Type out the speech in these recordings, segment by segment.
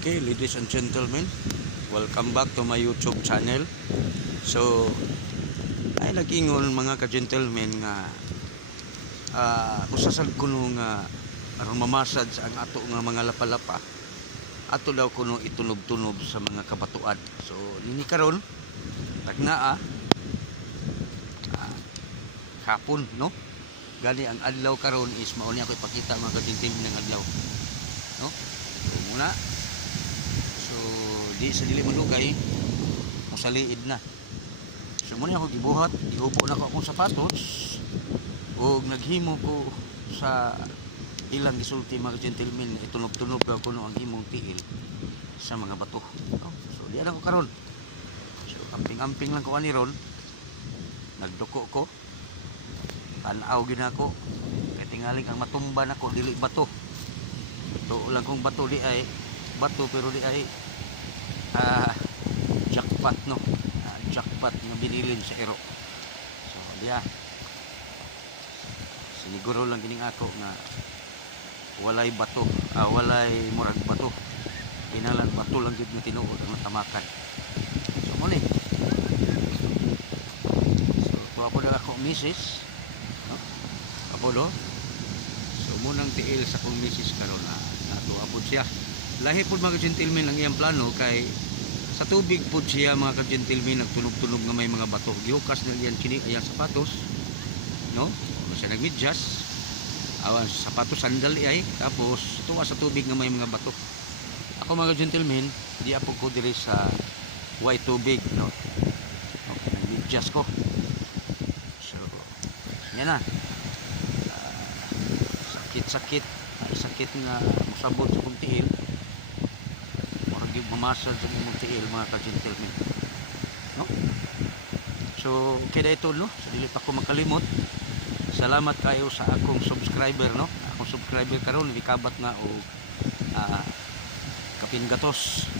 Okay, ladies and gentlemen, welcome back to my YouTube channel. So, ay nag-ingon mga ka-gentlemen nga usasag kuno nga aron mamasad sa ang ato nga mga lapalapa. Ato daw kuno itunob-tunob sa mga kabatuan. So, nini karon tagnaa hapon, no? Gani ang adlaw karon is mao ni ako ipakita mga ka-gentlemen ng adlaw. No? So, muna di sa dili malugay musaliid na. So muna ako gibuhat, giubo na ko akong sapatos ug naghimo ko sa ilang gisulti mga gentlemen na itunob-tunob daw kuno ang imong tiil sa mga bato. So di ana ko karon. So amping-amping lang ko ani ron. Nagduko ko. Tanaw gyud ako. Kay tingaling ang matumba nako dili bato. Do lang kong bato di ay bato pero di ay jackpot, no? Jackpot na binilin sa ero. So diya siniguro lang gining ako nga walay bato, walay murag bato, pinalan bato lang gid nga tinuod ang tamakan. So mo ni so tuwa po na ako misis, no? Apo do so munang tiil sa kong misis karon natuwa po siya. Lahi po mga ka-gentlemen ang iyang plano kay sa tubig po siya mga ka-gentlemen nagtunog-tunog nga may mga bato. Gihukas na iyan chinik iyang sapatos, no? O siya nagmedyas. Awan sapatos sandal ay tapos tuwa sa tubig nga may mga bato. Ako mga ka-gentlemen, di apo ko diri sa white tubig, no? Okay, nagmedyas ko. So, yan na. Sakit-sakit. Ay sakit nga musabot sa kong tiil. Mamasad sa imong tiil mga ka-gentlemen, no? So okay na ito, no? So dili pa ko makalimot, salamat kayo sa akong subscriber, no? Akong subscriber karon ikabat nga o kapingatos.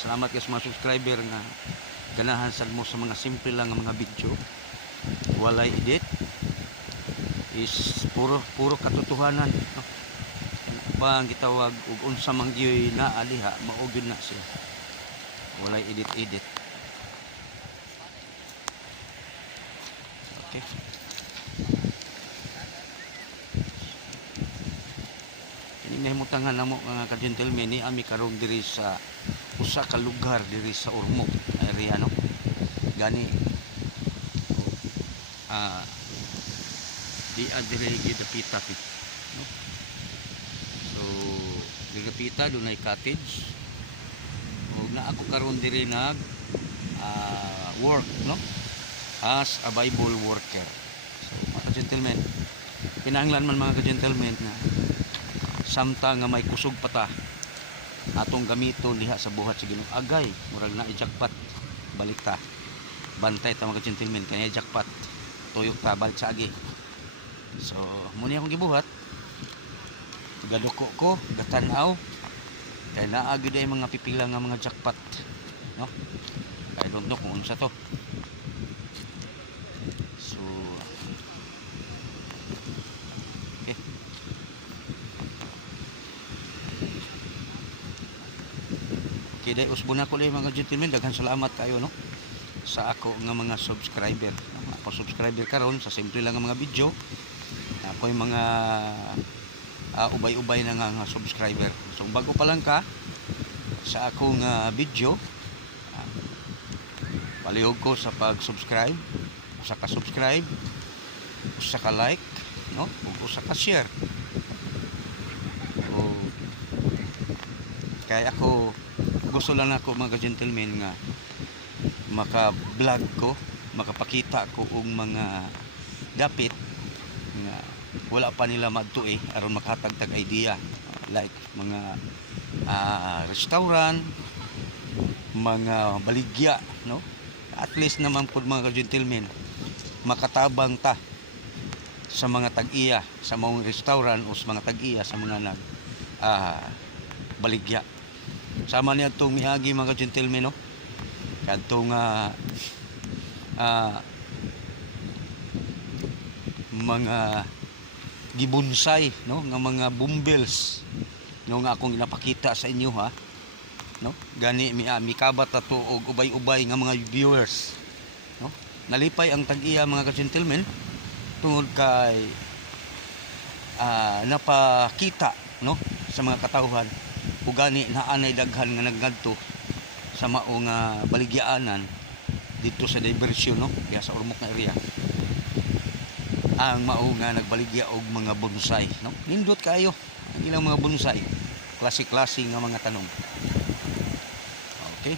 Salamat kayo sa mga subscriber nga ganahan sad mo sa mga simple lang nga mga video, walay edit, is puro katotohanan, no? Ang gitawag ug unsa man gyud naa diha mao gyud na siya, walay edit. Okay, ini nahimutangan namo mga ka-gentlemen ni ami karon diri sa usa ka lugar diri sa Ormoc area, no? Gani di adire gid pita, no? Gagapita dunay cottage ug na ako karon diri nag work, no? As a Bible worker. So mga gentlemen, kinahanglan man mga gentlemen na samtang nga may kusog pata atong gamiton diha sa buhat sa Ginoo. Agay murag na i-jackpot, balik ta, bantay ta mga gentlemen, kanya jackpot tuyok ta balik sa agi. So muni akong gibuhat, gaduko ko, gatanaw kay naa gyud ay mga pipila nga mga jackpot, no? I don't know kung unsa to. So okay, kaya usbon ako dai mga gentlemen, daghan salamat kayo, no? Sa ako nga mga subscriber, ako subscriber karon sa simple lang nga mga video. Ako yung mga ubay-ubay na nga subscriber. So bago pa lang ka sa akong video, palihog ko sa pag-subscribe, usa ka subscribe, usa ka like, no? Ug usa ka share. O kay ako gusto lang ako mga gentlemen nga maka-vlog ko, makapakita ko og mga dapit nga wala pa nila madto aron makatagtag idea, like mga restaurant, mga baligya, no? At least naman po mga gentlemen makatabang ta sa mga tag-iya sa mga restaurant o sa mga tag-iya sa mga nag baligya. Sama niya itong miagi mga gentlemen, no? Kadtong mga gibunsay, no, nga mga bumbles no nga akong ginapakita sa inyo ha, no, gani mikabat ato og ubay-ubay nga mga viewers, no, nalipay ang tag-iya mga ka-gentlemen tungod kay napakita, no, sa mga katawhan ug gani naanay daghan nga naggadto sa mao nga baligyaanan dito sa diversyon, no, kaya sa Ormoc nga area ang mao nga nagbaligya og mga bonsai, no, nindot kayo ang ilang mga bonsai, klase-klase nga mga tanong. Okay,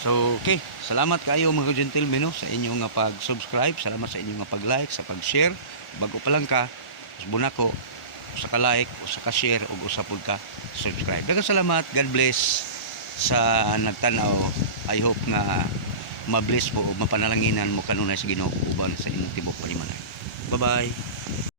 so okay, salamat kayo mga gentlemen, no, sa inyo nga pag-subscribe, salamat sa inyo nga pag-like, sa pag-share. Bago pa lang ka, subon ako usa ka like, usa ka share ug usa pud ka subscribe. Daghang salamat, God bless sa nagtanaw. I hope nga ma-bless po o mapanalanginan mo kanunay sa Ginoo uban sa inyong tibok palimanan. Bye bye.